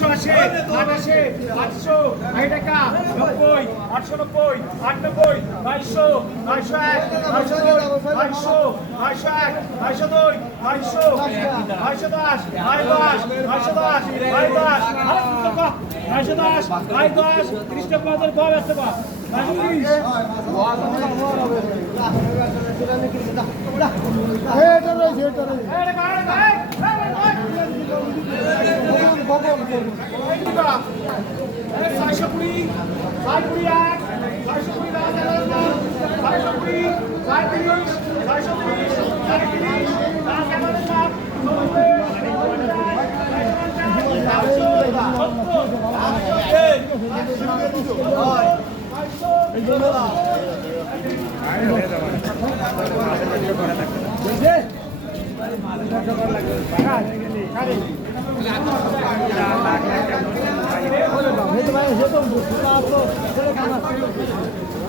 880 880 800 টাকা 90 890 890 900 901 902 901 902 900 910 910 30 টাকা বাজার কম আছে বা 这个